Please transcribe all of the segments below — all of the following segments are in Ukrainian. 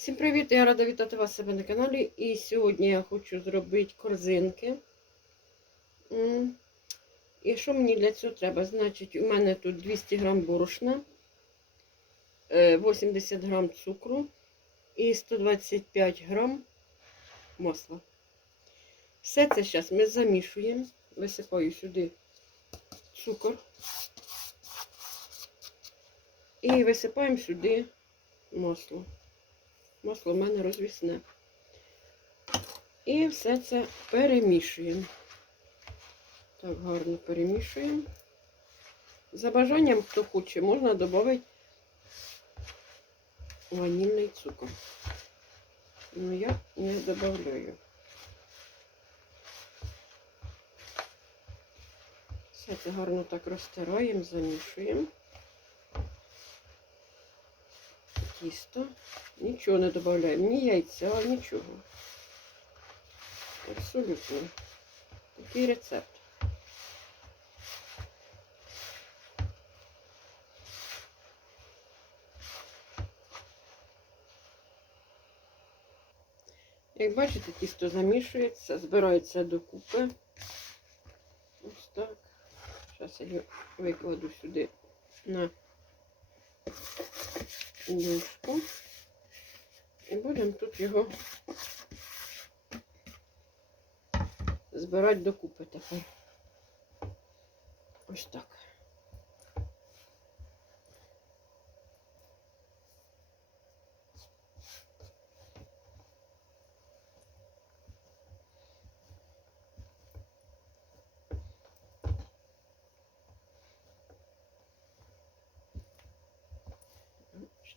Всім привіт! Я рада вітати вас себе на каналі. І сьогодні я хочу зробити корзинки. І що мені для цього треба? Значить, у мене тут 200 грам борошна, е, 80 грам цукру і 125 грам масла. Все це зараз ми замішуємо. Висипаю сюди цукор. І висипаємо сюди масло. Масло в мене розвісне. І все це перемішуємо. Так, гарно перемішуємо. За бажанням, хто хоче, можна додати ванільний цукор. Ну, я не додаю. Все це гарно так розтираємо, замішуємо. Тісто. Нічого не додаємо, ні яйця, нічого. Абсолютно. Такий рецепт. Як бачите, тісто замішується, збирається докупи. Ось так. Зараз я його викладу сюди на дужку. І будемо тут його збирати докупи тепер. Ось так.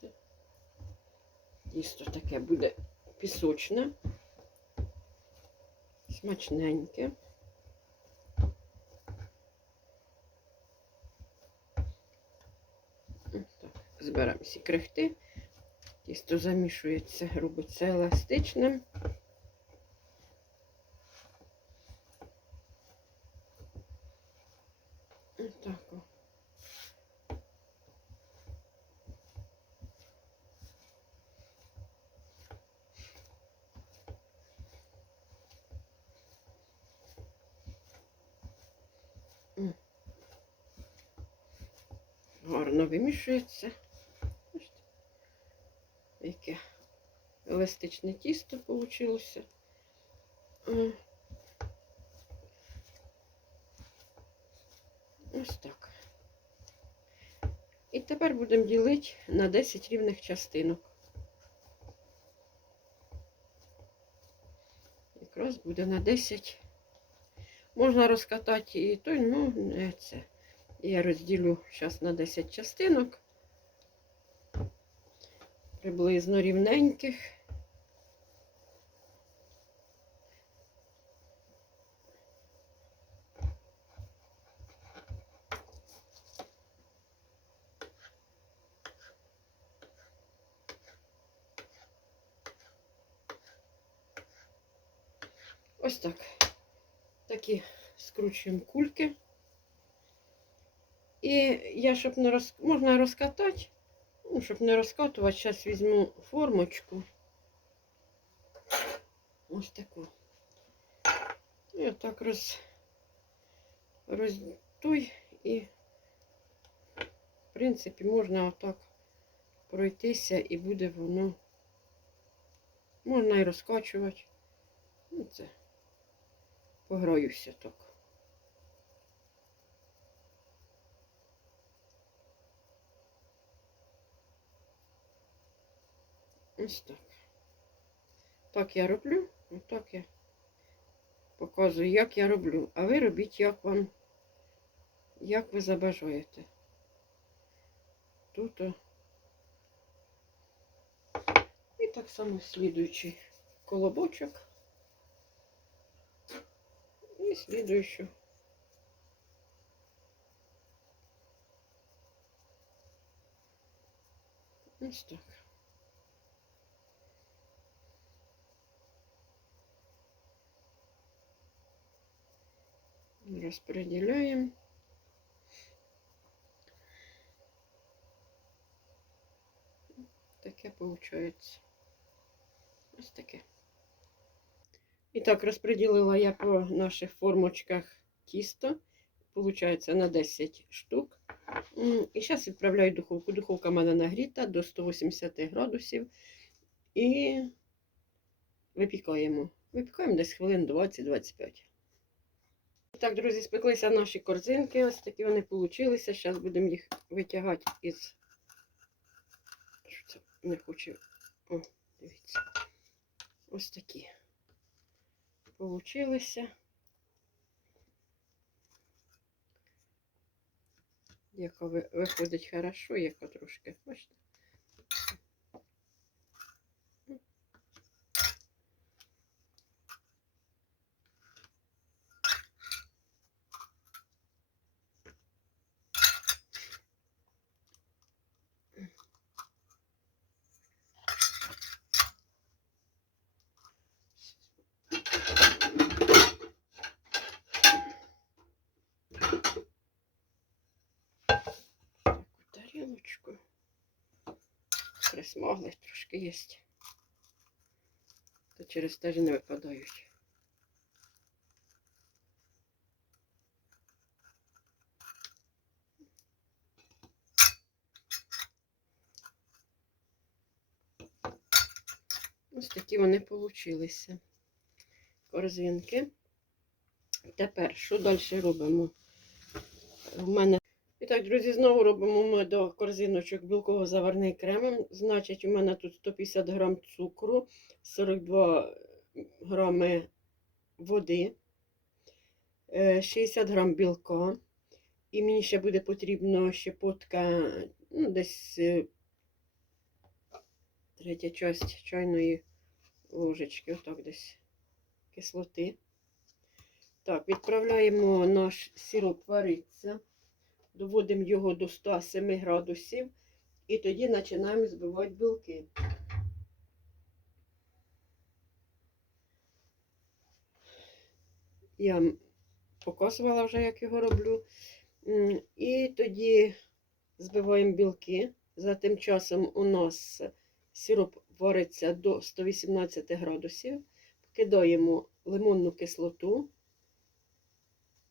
Бачите? Тісто таке буде пісочне, смачненьке. Зберемо всі крихти. Тісто замішується, робиться еластичним. Ось так. о. гарно вимішується. Бачите, Яке еластичне тісто вийшло. Ось так. І тепер будемо ділити на 10 рівних частинок. Якраз буде на 10. Можна розкатати і той, ну, не це. Я розділю зараз на 10 частинок, приблизно рівненьких. Ось так. Такі скручуємо кульки. І я, щоб не роз... можна розкатати, ну, щоб не розкатувати, зараз візьму формочку. Ось таку. І отак роз... роздуй і, в принципі, можна отак пройтися і буде воно. Можна і розкачувати. Ну, це пограюся так. Ось так. Так я роблю, отак я показую, як я роблю. А ви робіть, як вам, як ви забажаєте. Тут. І так само слідуючий колобочок. І слідуючу. Ось так. Распределяем. Таке получается. Ось таке. І так, розподілила я по наших формочках тісто. Получається на 10 штук. І зараз відправляю духовку. Духовка в мене нагріта до 180 градусів. І випікаємо. Випікаємо десь хвилин 20-25. Так, друзі, спеклися наші корзинки. Ось такі вони получилися. Зараз будемо їх витягати із. Що це не хочу. О, дивіться. Ось такі. Получилися. Яка виходить хорошо, яка трошки. Бачите? Таку тарілочку. Присмагли трошки є. То через те ж не випадають. Ось такі вони получилися. Корзинки. Тепер, що далі робимо? У мене і так, друзі, знову робимо ми до корзиночок білково-заварний крем. Значить, у мене тут 150 грам цукру, 42 грами води, е, 60 грам білка. І мені ще буде потрібно щепотка, ну, десь е, третя часть чайної ложечки, отак десь кислоти. Так, відправляємо наш сироп варитися доводимо його до 107 градусів і тоді починаємо збивати білки. Я показувала вже, як його роблю. І тоді збиваємо білки. За тим часом у нас сироп вариться до 118 градусів. Кидаємо лимонну кислоту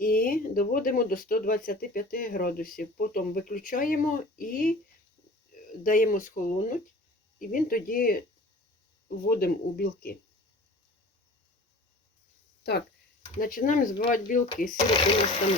і доводимо до 125 градусів. Потім виключаємо і е, даємо схолонуть, і він тоді вводимо у білки. Так, починаємо збивати білки. Сироп у нас там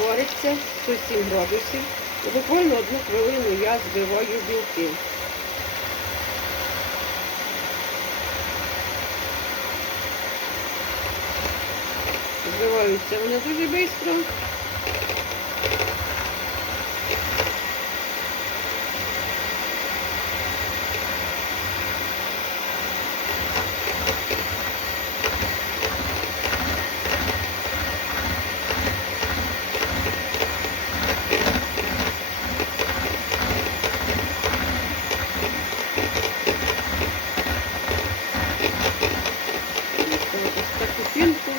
вариться 107 градусів. Буквально одну хвилину я збиваю білки. Збиваються вони дуже швидко. Ось таку пінку.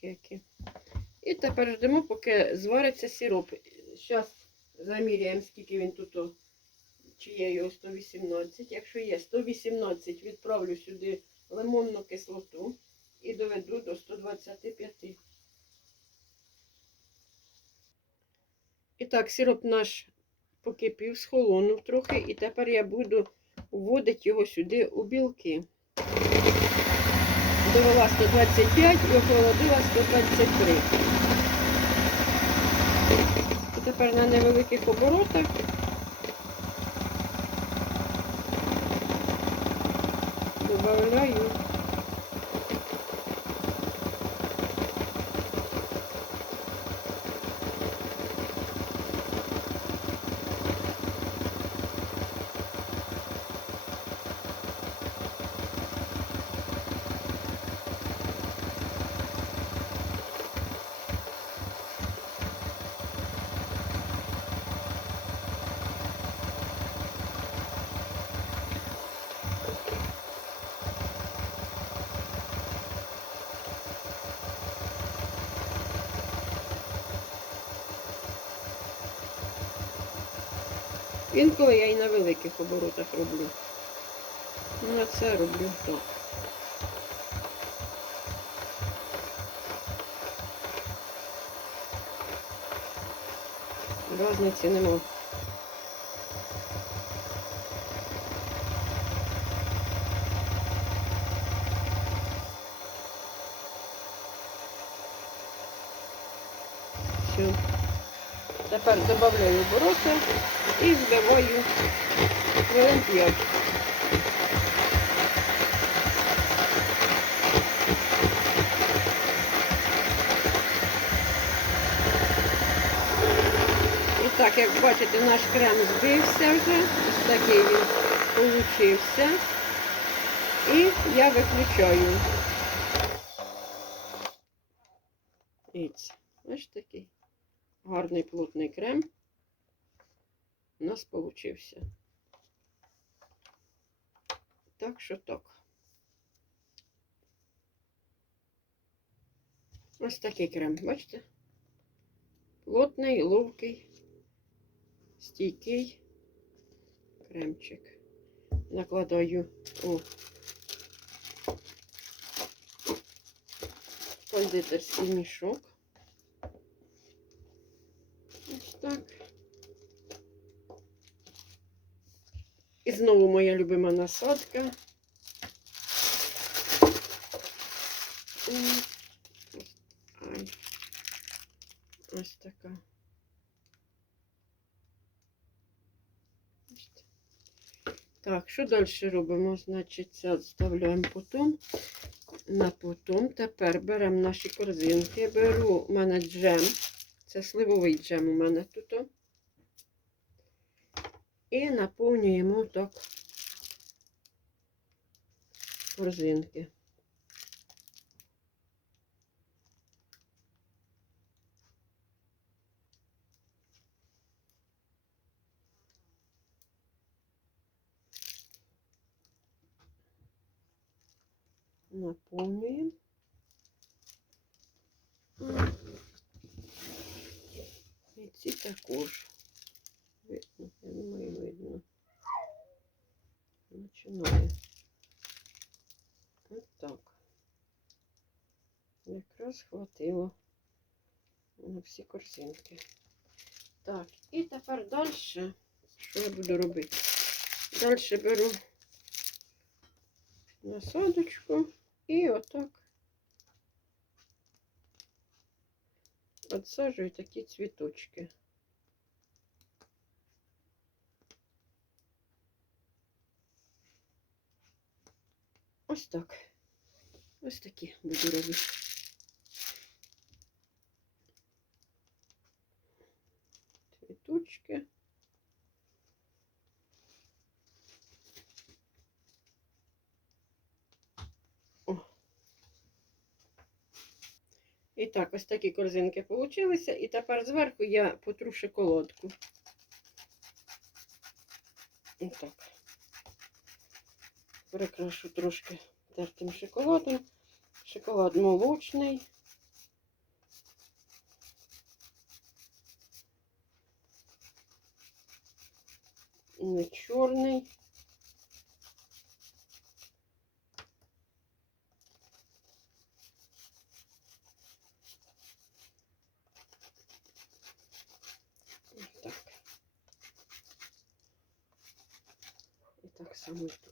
Пікеки. І тепер ждемо, поки звариться сироп. Зараз заміряємо, скільки він тут, чи є його 118. Якщо є 118, відправлю сюди лимонну кислоту і доведу до 125. І так, сироп наш покипів, схолонув трохи, і тепер я буду вводити його сюди у білки. Довела 125 і охолодила 123. І тепер на невеликих оборотах добавляю Інколи я і на великих оборотах роблю. Ну, а це роблю так. Разниці нема. Все. Тепер додаю обороти і збиваю хвилин 5. І так, як бачите, наш крем збився вже. Ось такий він получився. І я виключаю. Ось такий гарний плотний крем у нас получився. Так що так. Ось такий крем, бачите? Плотний, ловкий, стійкий кремчик. Накладаю у кондитерський мішок. Так. І знову моя любима насадка. Ай. Ось така. Так, що далі робимо? Значить, це відставляємо потім. На потім. Тепер беремо наші корзинки. Беру у мене джем. Це сливовий джем у мене тут. І наповнюємо так корзинки. Наповнюємо. І ці також. Видно, я думаю, видно. Починаю. От так. Якраз хватило на всі корзинки. Так, і тепер далі, що я буду робити? Далі беру насадочку і отак отсаджую такі цветочки. Ось так. Ось такі буду робити. Цвіточки. І так, ось такі корзинки получилися. І тепер зверху я потру шоколадку. Отак. Прикрашу трошки тертим шоколадом. Шоколад молочний. Не чорний. Ось Так. І так само і тут.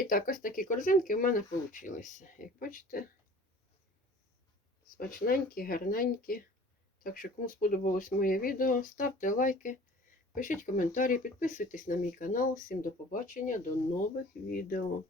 І так, ось такі корзинки в мене вийшли. Як бачите, смачненькі, гарненькі. Так що, кому сподобалось моє відео, ставте лайки, пишіть коментарі, підписуйтесь на мій канал. Всім до побачення, до нових відео.